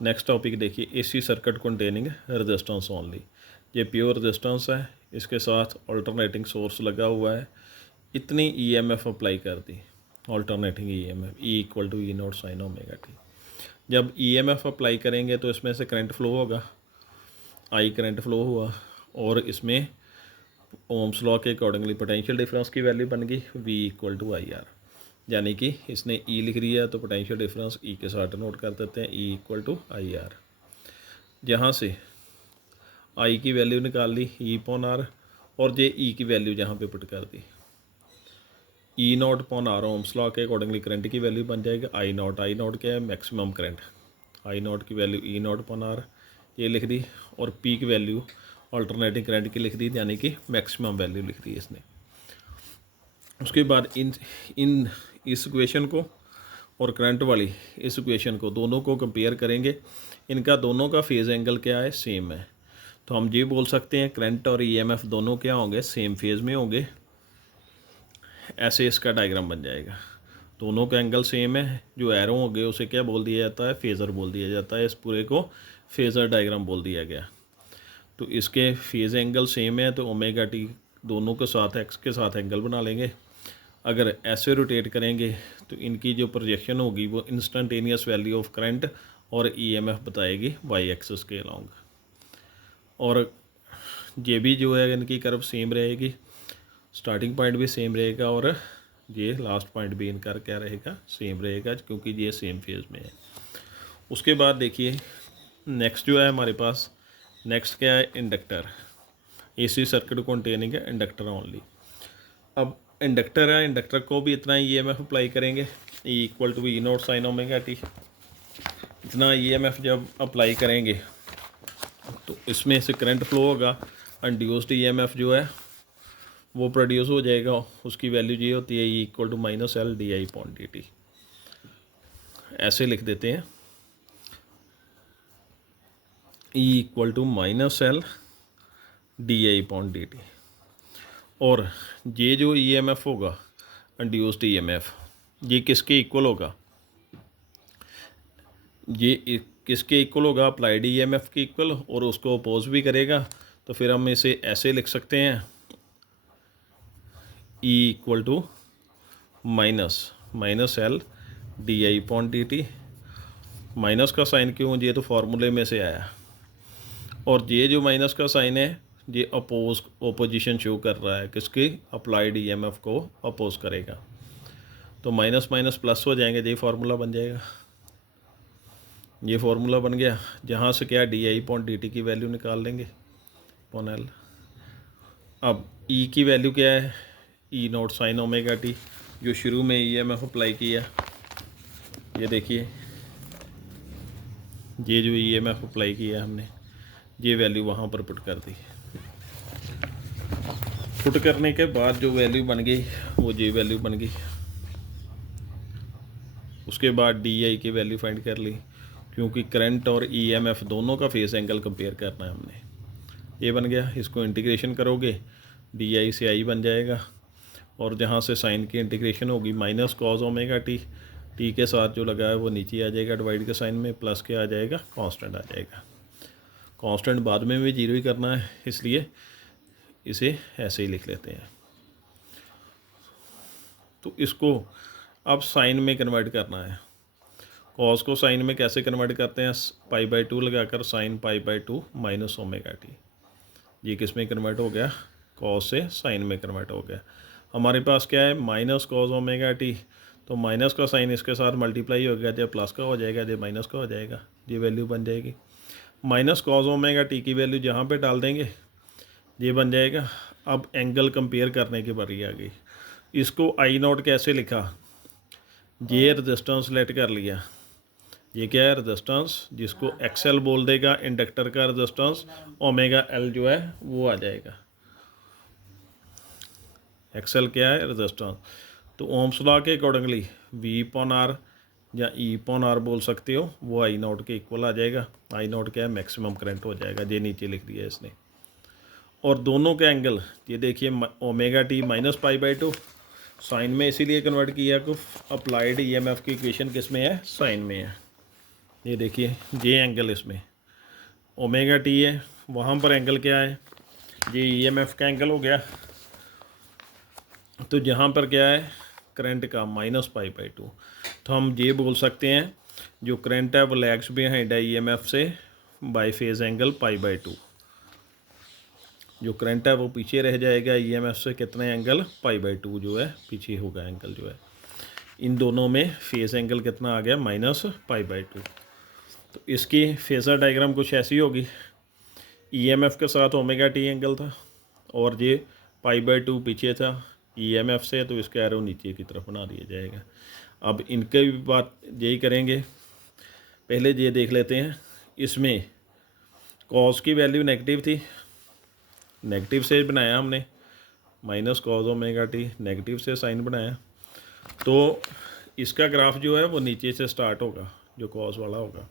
Next topic देखिए, AC circuit containing resistance only. ये pure resistance है, इसके साथ अल्टरनेटिंग सोर्स लगा हुआ है। इतनी ईएमएफ अप्लाई कर दी, alternating EMF E equal to E not sine omega T. जब ईएमएफ अप्लाई करेंगे तो इसमें से करंट फ्लो होगा, आई करंट फ्लो हुआ, और इसमें ओम्स लॉ के अकॉर्डिंगली पोटेंशियल डिफरेंस की वैल्यू बन गई V equal to I R. यानी कि इसने ई लिख दिया तो पोटेंशियल डिफरेंस ई के साथ नोट कर देते हैं, E equal to I R. जहाँ से आई की वैल्यू निकाल ली ई पॉन आर, और जे ई की वैल्यू जहाँ पे पुट कर दी E not upon R, Ohm's law के अकॉर्डिंगली करंट की वैल्यू बन जाएगा आई नॉट क्या है, मैक्सिमम करंट। आई नॉट की value E not upon R ये लिख दी, और पी की वैल्यू अल्टरनेटिंग करंट की लिख दी, यानी कि मैक्सिमम वैल्यू लिख दी इसने। उसके बाद इन इस इक्वेशन को और करंट वाली इस इक्वेशन को दोनों को कंपेयर करेंगे। इनका दोनों का फेज़ एंगल क्या है, सेम है। तो हम ये बोल सकते हैं करंट और ईएमएफ दोनों क्या होंगे, सेम फेज़ में होंगे। ऐसे इसका डायग्राम बन जाएगा। दोनों का एंगल सेम है, जो एरो होंगे उसे क्या बोल दिया जाता है, फेज़र बोल दिया जाता है। इस पूरे को फेज़र डायग्राम बोल दिया गया। तो इसके फेज़ एंगल सेम है, तो ओमेगा टी दोनों के साथ एक्स के साथ एंगल बना लेंगे। अगर ऐसे रोटेट करेंगे तो इनकी जो प्रोजेक्शन होगी वो इंस्टेंटेनियस वैल्यू ऑफ करंट और ईएमएफ बताएगी वाई एक्सिस के अलॉन्ग। और ये भी जो है इनकी कर्व सेम रहेगी, स्टार्टिंग पॉइंट भी सेम रहेगा, और ये लास्ट पॉइंट भी इनका क्या रहेगा, सेम रहेगा, क्योंकि ये सेम फेज़ में है। उसके बाद देखिए नेक्स्ट जो है हमारे पास, नेक्स्ट क्या है, इंडक्टर। एसी सर्किट कंटेनिंग है इंडक्टर ओनली। अब इंडक्टर है, इंडक्टर को भी इतना ईएमएफ अप्लाई करेंगे, E equal to E not sine omega T. इतना ईएमएफ जब अप्लाई करेंगे तो इसमें से करंट फ्लो होगा, इंड्यूस्ड ईएमएफ जो है वो प्रोड्यूस हो जाएगा। उसकी वैल्यू ये होती है E equal to minus L D I point D T. ऐसे लिख देते हैं, E equal to minus L D I point D T. और ये जो ईएमएफ होगा, इंड्यूस्ड ईएमएफ, ये किसके इक्वल होगा, ये किसके इक्वल होगा, अप्लाइड ईएमएफ के इक्वल, और उसको अपोज भी करेगा। तो फिर हम इसे ऐसे लिख सकते हैं, E equal to minus L D I point D T. Minus का साइन क्यों, ये तो फार्मूले में से आया, और ये जो माइनस का साइन है ये ओपोजिशन शो कर रहा है, किसकी, अप्लाइड ईएमएफ को अपोज करेगा। तो माइनस माइनस प्लस हो जाएंगे, ये फार्मूला बन जाएगा। ये फार्मूला बन गया, जहाँ से क्या D I point D T की वैल्यू निकाल लेंगे पॉन एल। अब ई की वैल्यू क्या है, ई नॉट साइन ओमेगा टी, जो शुरू में ईएमएफ अप्लाई किया। ये देखिए, ये जो ईएमएफ अप्लाई किया हमने, ये वैल्यू वहाँ पर पुट कर दी। पुट करने के बाद जो वैल्यू बन गई वो ये वैल्यू बन गई। उसके बाद डी आई की वैल्यू फाइंड कर ली, क्योंकि करंट और ईएमएफ दोनों का फेस एंगल कंपेयर करना है हमने। ये बन गया, इसको इंटीग्रेशन करोगे डी आई से आई बन जाएगा, और जहाँ से साइन की इंटीग्रेशन होगी minus cos omega T, T के साथ जो लगा है वो नीचे आ जाएगा डिवाइड के साइन में, प्लस के आ जाएगा, कांस्टेंट आ जाएगा। कांस्टेंट बाद में भी जीरो ही करना है, इसलिए इसे ऐसे ही लिख लेते हैं। तो इसको अब साइन में कन्वर्ट करना है। कॉस को साइन में कैसे कन्वर्ट करते हैं, पाई बाई टू लगाकर sine pi by to minus omega T. ये किस में कन्वर्ट हो गया, कॉस से साइन में कन्वर्ट हो गया। हमारे पास क्या है, माइनस कॉस ओमेगा टी, तो माइनस का साइन इसके साथ मल्टीप्लाई हो गया, जब प्लस का हो जाएगा, जब माइनस का हो जाएगा, ये वैल्यू बन जाएगी। माइनस कॉस ओमेगा टी की वैल्यू जहाँ पे डाल देंगे ये बन जाएगा। अब एंगल कंपेयर करने की बारी आ गई। इसको आई नॉट कैसे लिखा, ये रेजिस्टेंस लेट कर लिया, ये क्या है रेजिस्टेंस, जिसको एक्सएल बोल देगा इंडक्टर का रेजिस्टेंस, ओमेगा एल जो है वो आ जाएगा। एक्सएल क्या है, रेजिस्टेंस। तो ओम्स लॉ के अकॉर्डिंगली वी पॉन आर या ई पॉन आर बोल सकते हो, वो आई नॉट के इक्वल आ जाएगा। आई नॉट क्या है, मैक्सिमम करंट हो जाएगा, ये नीचे लिख दिया इसने। और दोनों के एंगल ये देखिए, omega T minus pi by two, sine में इसीलिए कन्वर्ट किया कि अप्लाइड ईएमएफ की इक्वेशन किस में है, साइन में है। ये देखिए ये एंगल इसमें ओमेगा टी है, वहाँ पर एंगल क्या है, ये ईएमएफ का एंगल हो गया। तो जहाँ पर क्या है करंट का -π/2, तो हम ये बोल सकते हैं जो करंट है वो लैग्स बिहाइंड है ईएमएफ से बाय फेज एंगल π/2। जो करंट है वो पीछे रह जाएगा ईएमएफ से कितने एंगल π/2 जो है पीछे होगा एंगल जो है। इन दोनों में फेज एंगल कितना आ गया -π/2। तो इसकी फेज़र डायग्राम कुछ ऐसी होगी, ईएमएफ के साथ ओमेगा टी एंगल था और ये π/2 पीछे था ईएमएफ से, तो इसका एरो नीचे की तरफ बना दिया जाएगा। अब इनके भी बात यही करेंगे, पहले ये देख लेते हैं। इसमें कॉस की वैल्यू नेगेटिव थी, नेगेटिव से बनाया हमने, -cos ओमेगा टी, नेगेटिव से साइन बनाया। तो इसका ग्राफ जो है वो नीचे से स्टार्ट होगा, जो कॉस वाला होगा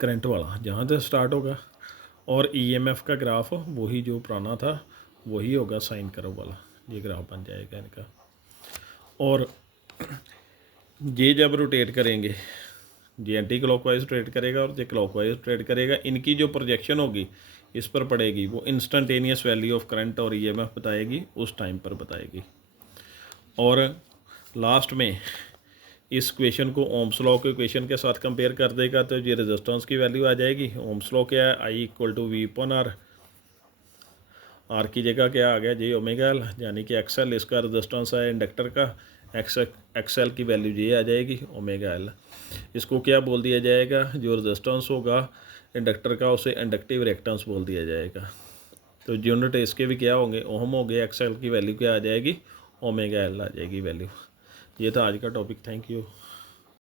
करंट वाला जहाँ से स्टार्ट होगा, और ईएमएफ का ग्राफ वही जो पुराना था वही होगा साइन कर्व वाला, ये ग्राफ बन जाएगा इनका। और ये जब रोटेट करेंगे, ये एंटी क्लॉकवाइज रोटेट करेगा और ये क्लॉकवाइज रोटेट करेगा, इनकी जो प्रोजेक्शन होगी इस पर पड़ेगी वो इंस्टेंटेनियस वैल्यू ऑफ करंट और ईएमएफ बताएगी, उस टाइम पर बताएगी। और लास्ट में इस क्वेश्चन को ओम्स लॉ के क्वेश्चन के साथ कंपेयर कर देगा, तो ये रेजिस्टेंस की वैल्यू आ जाएगी। ओम्स लॉ क्या है, I = V/R, आर की जगह क्या आ गया जे ओमेगा एल, यानी कि XL इसका रेजिस्टेंस है इंडक्टर का, XL की वैल्यू ये आ जाएगी ओमेगा एल। इसको क्या बोल दिया जाएगा, जो रेजिस्टेंस होगा इंडक्टर का उसे इंडक्टिव रिएक्टेंस बोल दिया जाएगा। तो यूनिट इसके भी क्या होंगे, ओम हो गए, XL की वैल्यू क्या आ जाएगी ओमेगा एल आ जाएगी वैल्यू। ये था आज का टॉपिक, थैंक यू।